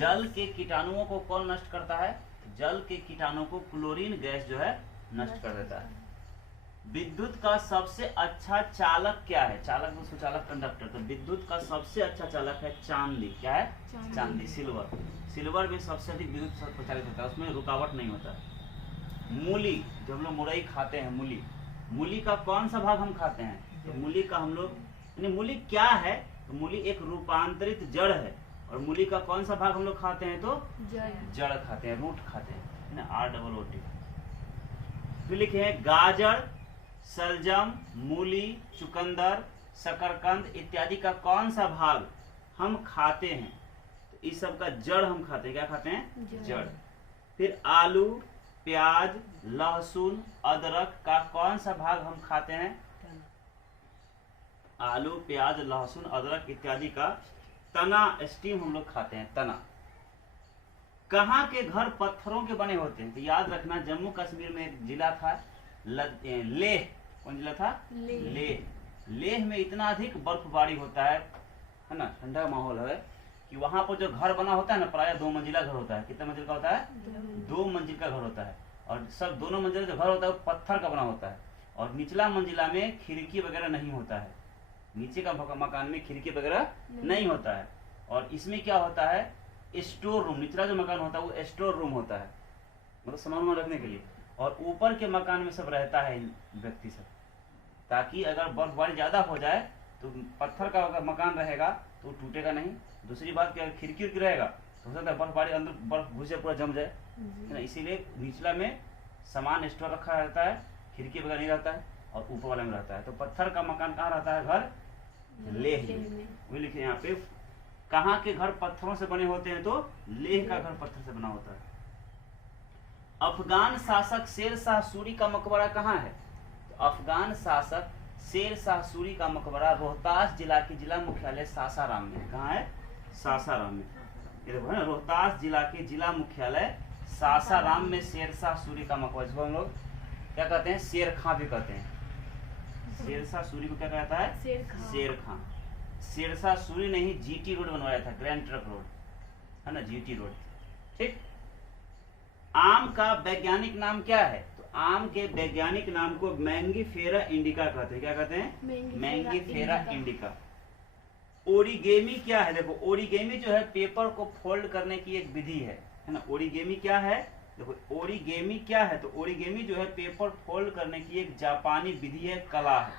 जल के कीटाणुओं को कौन नष्ट करता है? जल के कीटाणुओं को क्लोरीन गैस जो है नष्ट कर देता है। विद्युत का सबसे अच्छा चालक क्या है? चालक तो सुचालक, कंडक्टर। तो विद्युत का सबसे अच्छा चालक है चांदी। क्या है? चांदी, सिल्वर। सिल्वर में सबसे अधिक विद्युत प्रचारित होता है, उसमें रुकावट नहीं होता। मूली, जो हम लोग मुरई खाते हैं, मूली, मूली का कौन सा भाग हम खाते हैं? तो मूली का हम लोग, मूली क्या है? तो मूली एक रूपांतरित जड़ है। और मूली का कौन सा भाग हम लोग खाते हैं? तो जड़ खाते हैं, रूट खाते हैं ना, ROOT। फिर लिखे हैं गाजर, सलजम, मूली, चुकंदर, शकरकंद इत्यादि का कौन सा भाग हम खाते हैं? तो इस सब का जड़ हम खाते हैं। क्या खाते हैं? जड़। फिर आलू, प्याज, लहसुन, अदरक का कौन सा भाग हम खाते हैं? आलू, प्याज, लहसुन, अदरक इत्यादि का तना, स्टीम हम लोग खाते हैं, तना। कहाँ के घर पत्थरों के बने होते हैं? तो याद रखना, जम्मू कश्मीर में एक जिला था लेह। कौन जिला था? लेह। लेह में इतना अधिक बर्फबारी होता है ना, ठंडा माहौल है, कि वहां पर जो घर बना होता है ना, प्राय 2 मंजिला घर होता है। कितने मंजिल का होता है? 2 मंजिल का घर होता है। और सब दोनों मंजिल जो घर होता है वो पत्थर का बना होता है। और निचला मंजिला में खिड़की वगैरह नहीं होता है, नीचे का मकान में खिड़की वगैरह नहीं होता है। और इसमें क्या होता है? स्टोर रूम, निचला जो मकान होता है वो स्टोर रूम होता है, मतलब सामान रखने के लिए। और ऊपर के मकान में सब रहता है व्यक्ति सब, ताकि अगर बर्फबारी ज्यादा हो जाए तो पत्थर का अगर मकान रहेगा तो टूटेगा नहीं। दूसरी बात क्या, खिड़की रहेगा तो हो सकता है बर्फबारी अंदर बर्फ घुसे पूरा जम जाए, है ना। इसीलिए निचला में सामान स्टोर रखा रहता है, खिड़की वगैरह नहीं रहता है, और ऊपर वाले में रहता है। तो पत्थर का मकान कहाँ रहता है? घर लेह में। वही लिखे यहाँ पे, कहाँ के घर पत्थरों से बने होते हैं? तो लेह का घर पत्थर से बना होता है। अफगान शासक शेर शाह सूरी का मकबरा कहाँ है? तो अफगान शासक शेर शाह सूरी का मकबरा रोहतास जिला के जिला मुख्यालय सासाराम में। कहाँ है? सासाराम में। ये देखो है ना, रोहतास जिला के जिला मुख्यालय सासाराम में शेर शाह सूरी का मकबरा, जिसको हम लोग क्या कहते हैं? शेर खां भी कहते हैं। शेर शाह सूरी को क्या कहता है? शेर खां। शेर शाह सूरी ने ही GT रोड बनवाया था, ग्रैंड ट्रंक रोड, है ना, GT रोड। ठीक। आम का वैज्ञानिक नाम क्या है? तो आम के वैज्ञानिक नाम को मैंगीफेरा इंडिका कहते हैं। क्या कहते हैं? Mangifera indica. ओरिगेमी क्या है? देखो, ओरिगेमी जो है पेपर को फोल्ड करने की एक विधि है ना। ओरिगेमी क्या है? देखो, ओरिगेमी क्या है? तो ओरिगेमी जो है पेपर फोल्ड करने की एक जापानी विधि है, कला है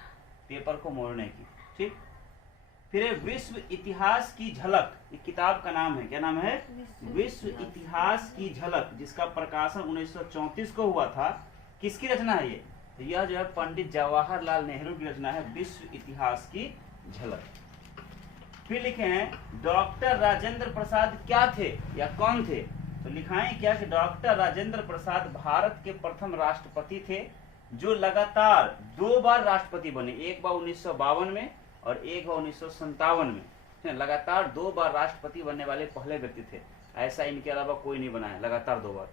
पेपर को मोड़ने की। ठीक। फिर विश्व इतिहास की झलक, एक किताब का नाम है, क्या नाम है? विश्व इतिहास की झलक, जिसका प्रकाशन 1934 को हुआ था। किसकी रचना है ये? तो यह जो है पंडित जवाहरलाल नेहरू की रचना है, विश्व इतिहास की झलक। फिर लिखे हैं डॉक्टर राजेंद्र प्रसाद क्या थे या कौन थे? तो लिखाएं क्या कि डॉक्टर राजेंद्र प्रसाद भारत के प्रथम राष्ट्रपति थे, जो लगातार 2 बार राष्ट्रपति बने। एक बार 1952 में और एक बार 1957 में। लगातार 2 बार राष्ट्रपति बनने वाले पहले व्यक्ति थे। ऐसा इनके अलावा कोई नहीं बना है लगातार 2 बार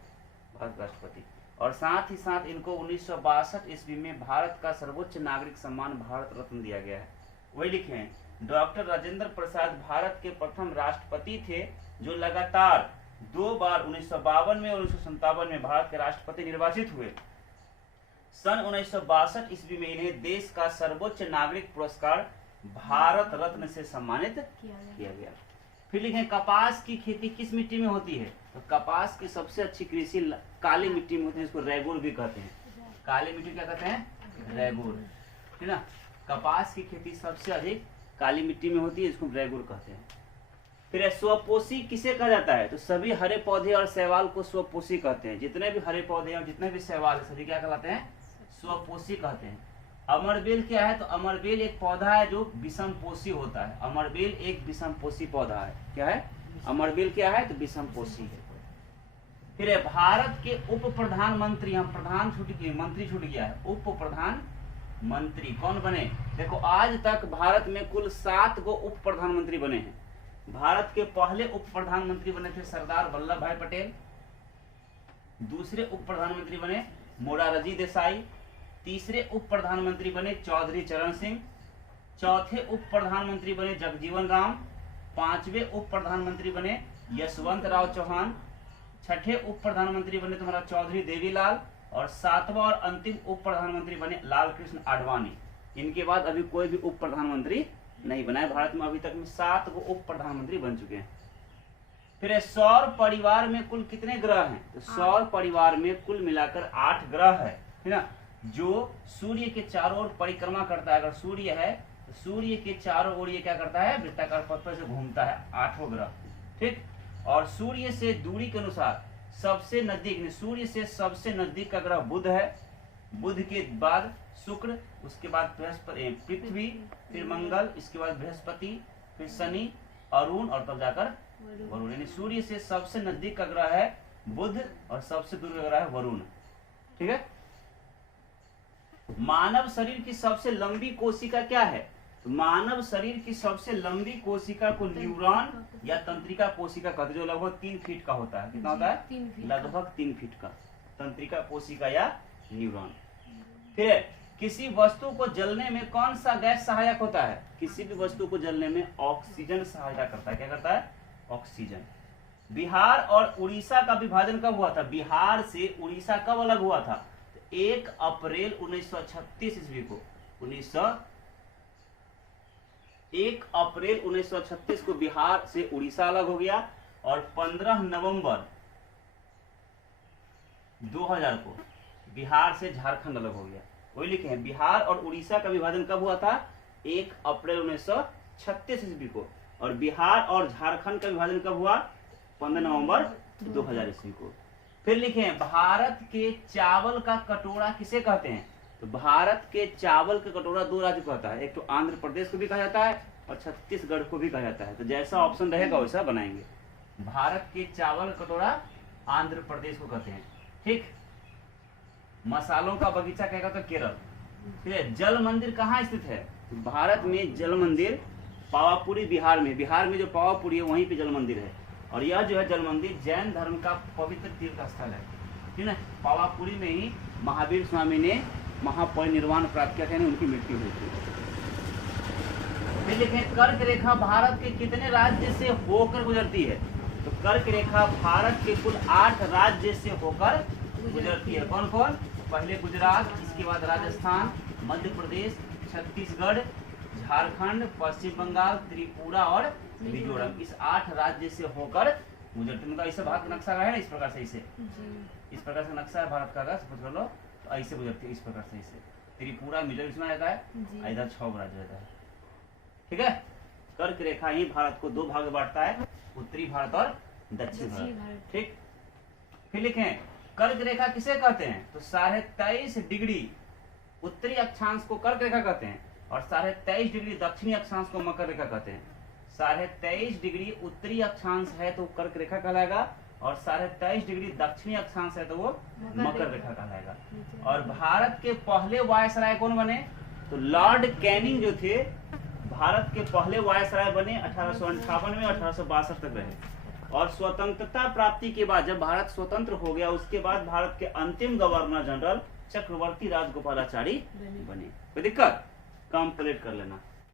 भारत राष्ट्रपति। और साथ ही साथ इनको 1962 ईस्वी में भारत का सर्वोच्च नागरिक सम्मान भारत रत्न दिया गया है। वही लिखे हैं, डॉक्टर राजेंद्र प्रसाद भारत के प्रथम राष्ट्रपति थे, जो लगातार 2 बार 1952 में और 1957 में भारत के राष्ट्रपति निर्वाचित हुए। सन 1962 ईस्वी में इन्हें देश का सर्वोच्च नागरिक पुरस्कार भारत रत्न से सम्मानित किया गया। फिर लिखे कपास की खेती किस मिट्टी में होती है? तो कपास की सबसे अच्छी कृषि काली मिट्टी में होती है, इसको रैगुर भी कहते हैं। काली मिट्टी क्या कहते हैं? रैगुर, है ना। कपास की खेती सबसे अधिक काली मिट्टी में होती है, इसको रैगुर कहते हैं। फिर स्वपोषी किसे कहा जाता है? तो सभी हरे पौधे और शैवाल को स्वपोषी कहते हैं। जितने भी हरे पौधे और जितने भी शैवाल सभी क्या कहलाते हैं? स्वपोषी कहते हैं। अमरबेल क्या है? तो अमरबेल एक पौधा है जो विषमपोषी होता है। अमरबेल एक विषमपोषी पौधा है। क्या है? अमरबेल क्या है? तो विषमपोषी है। फिर भारत के उप प्रधानमंत्री, हम प्रधान मंत्री छूट गया है, उप प्रधानमंत्री कौन बने? देखो, आज तक भारत में कुल 7 गो उप प्रधानमंत्री बने हैं। भारत के पहले उप प्रधानमंत्री बने थे सरदार वल्लभ भाई पटेल। दूसरे उप प्रधानमंत्री बने मोरारजी देसाई। तीसरे उप प्रधानमंत्री बने चौधरी चरण सिंह। चौथे उप प्रधानमंत्री बने जगजीवन राम। 5वें उप प्रधानमंत्री बने यशवंत राव चौहान। छठे उप प्रधानमंत्री बने तुम्हारा चौधरी देवीलाल। और सातवां और अंतिम उप प्रधानमंत्री बने लाल कृष्ण आडवाणी। इनके बाद अभी कोई भी उप प्रधानमंत्री नहीं बना है। भारत में अभी तक में 7 गो उप प्रधानमंत्री बन चुके हैं। फिर सौर परिवार में कुल कितने ग्रह हैं? तो सौर परिवार में कुल मिलाकर 8 ग्रह है ना, जो सूर्य के चारों ओर परिक्रमा करता है। अगर सूर्य है तो सूर्य के चारों ओर ये क्या करता है? वृत्ताकार पथ पर से घूमता है, 8 ग्रह। ठीक। और सूर्य से दूरी के अनुसार सबसे नजदीक, सूर्य से सबसे नजदीक का ग्रह बुध है। बुध के बाद शुक्र, उसके बाद पृथ्वी, फिर मंगल, इसके बाद बृहस्पति, फिर शनि, अरुण और तब जाकर वरुण। यानी सूर्य से सबसे नजदीक का ग्रह है बुध और सबसे दूर का ग्रह है वरुण। ठीक है। मानव शरीर की सबसे लंबी कोशिका क्या है? तो मानव शरीर की सबसे लंबी कोशिका को न्यूरॉन या तंत्रिका कोशिका कहते हैं, जो लगभग 3 फीट का होता है। कितना होता है? लगभग 3 फीट का तंत्रिका कोशिका या न्यूरॉन। फिर किसी वस्तु को जलने में कौन सा गैस सहायक होता है? किसी भी वस्तु को जलने में ऑक्सीजन सहायता करता है। क्या करता है? ऑक्सीजन। बिहार और उड़ीसा का विभाजन कब हुआ था? बिहार से उड़ीसा कब अलग हुआ था? 1 अप्रैल 1936 ईस्वी को। 1 अप्रैल 1936 को बिहार से उड़ीसा अलग हो गया और 15 नवंबर 2000 को बिहार से झारखंड अलग हो गया। वही लिखे हैं, बिहार और उड़ीसा का विभाजन कब हुआ था? 1 अप्रैल 1936 ईस्वी को। और बिहार और झारखंड का विभाजन कब हुआ? 15 नवंबर 2000 ईस्वी को। फिर लिखे हैं, भारत के चावल का कटोरा किसे कहते हैं? तो भारत के चावल का कटोरा 2 राज्य को कहता है। एक तो आंध्र प्रदेश को भी कहा जाता है और छत्तीसगढ़ को भी कहा जाता है। तो जैसा ऑप्शन रहेगा वैसा बनाएंगे। भारत के चावल का कटोरा आंध्र प्रदेश को कहते हैं। ठीक। मसालों का बगीचा कहेगा तो केरल। ठीक है। जल मंदिर कहाँ स्थित है? भारत में जल मंदिर पावापुरी बिहार में। बिहार में जो पावापुरी है वहीं पे जल मंदिर है। और यह जो है जल मंदिर जैन धर्म का पवित्र तीर्थ स्थल है। ठीक है। पावापुरी में ही महावीर स्वामी ने महापरिनिर्वाण प्राप्त किया था, उनकी मृत्यु हुई थी। फिर लिखें, कर्क रेखा भारत के कितने राज्य से होकर गुजरती है? तो कर्क रेखा भारत के कुल 8 राज्य से होकर गुजरती है। कौन कौन? पहले गुजरात, इसके बाद राजस्थान, मध्य प्रदेश, छत्तीसगढ़, झारखंड, पश्चिम बंगाल, त्रिपुरा और मिजोरम। इस 8 राज्य से होकर गुजरती। मतलब ऐसे भारत का नक्शा है ना, इस प्रकार से इस प्रकार से नक्शा है भारत का। अगर सपोज कर लो तो ऐसे गुजरती है, इस प्रकार से इसे त्रिपुरा मिजोरम इसमें रहता है, इधर 6 राज्य रहता है। ठीक है। कर्क रेखा ही भारत को 2 भाग में बांटता है, उत्तरी भारत और दक्षिण भारत। ठीक। फिर लिखें, कर्क रेखा किसे कहते हैं? तो 23.5 डिग्री उत्तरी अक्षांश को कर्क रेखा कहते हैं और 23.5 डिग्री दक्षिणी अक्षांश को मकर रेखा कहते हैं। 23.5 डिग्री उत्तरी अक्षांश है तो कर्क रेखा कहलाएगा और 23.5 डिग्री दक्षिणी अक्षांश है तो वो मकर रेखा कहलाएगा। और भारत के पहले वायसराय कौन बने? तो लॉर्ड कैनिंग जो थे, भारत के पहले वायसराय बने 1858 में, 1862 तक रहे। और स्वतंत्रता प्राप्ति के बाद जब भारत स्वतंत्र हो गया उसके बाद भारत के अंतिम गवर्नर जनरल चक्रवर्ती राजगोपालाचारी बने। कोई दिक्कत? कंप्लीट कर लेना।